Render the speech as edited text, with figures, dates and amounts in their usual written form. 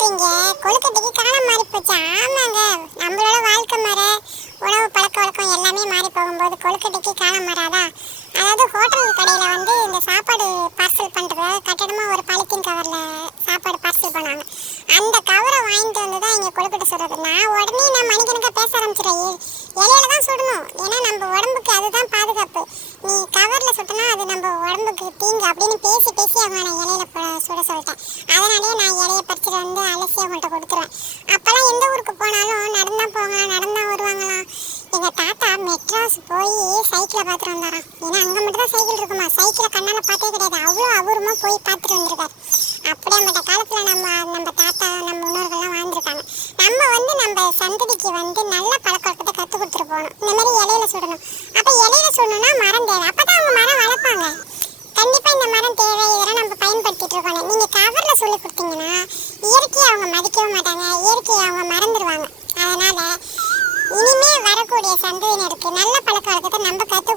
சொல்றீங்க? கொழுக்கட்டைக்கு காலம் மாறி போச்சு. ஆமாங்க, நம்மளோட வாழ்க்கை முறை, உணவு பழக்க வழக்கம் எல்லாமே மாறி போகும்போது கொழுக்கட்டைக்கு காலம் மாறாதா? அதாவது ஹோட்டல் கடையில் வந்து இந்த சாப்பாடு பார்சல் பண்ணுறது கட்டணமாக ஒரு பாலித்தீன் கவரில் சாப்பாடு பார்சல் பண்ணாங்க. அந்த கவரை வாங்கிட்டு வந்து தான் இங்கே கொழுக்கட்டை சுடுறது. நான் மணிக்கணக்காக பேச ஆரம்பிச்சிடுறேன். இலையில தான் சுடணும், ஏன்னா நம்ம உடம்புக்கு அதுதான் பாதுகாப்பு. நீ கவரில் சுட்டினா அது நம்ம உடம்புக்கு தீங்கு அப்படின்னு பேசி பேசி அவங்க நான் இலையில சுட சொல்லிட்டேன். அதனாலே நான் இலையை பறிச்சுட்டு வந்து அலசி அவங்கள்ட்ட கொடுத்துருவேன். அப்போல்லாம் எந்த ஊருக்கு போனாலும் நடந்தான் போவாங்க, நடந்தான் வருவாங்களாம். எங்கள் தாத்தா மெட்ராஸ் போய் சைக்கிளை பார்த்துட்டு வந்தாராம். ஏன்னா அங்கே மட்டும் தான் சைக்கிள் இருக்குமா, சைக்கிளை கண்ணால் பார்த்தே கிடையாது. அவ்வளோ அபூர்வமாக போய் பார்த்துட்டு வந்திருக்காரு. அப்படியேப்பட்ட காலத்தில் நம்ம தாத்தா நம்ம முன்னோர்கள்லாம் வாழ்ந்துருக்காங்க. நம்ம சந்ததிக்கு நல்ல பழக்க வழக்கத்தை கற்றுக் கொடுத்துட்டு போகணும். இந்த மாதிரி இலையில சுடணும். அப்போ இலையில சுடணும்னா மரம் தேவை, அப்போ தான் அவங்க மரம் வளர்ப்பாங்க. கண்டிப்பாக இந்த மரம் தேவை, இதெல்லாம் நம்ம பயன்படுத்திட்டு இருக்கோம். நீங்கள் கவரில் சொல்லி கொடுத்தீங்கன்னா இயற்கையை அவங்க மதிக்கவும் மாட்டாங்க, இயற்கையை அவங்க மறந்துடுவாங்க. அதனால் இனிமே வரக்கூடிய சந்ததியினருக்கு நல்ல பழக்க வழக்கத்தை நம்ம கற்றுக்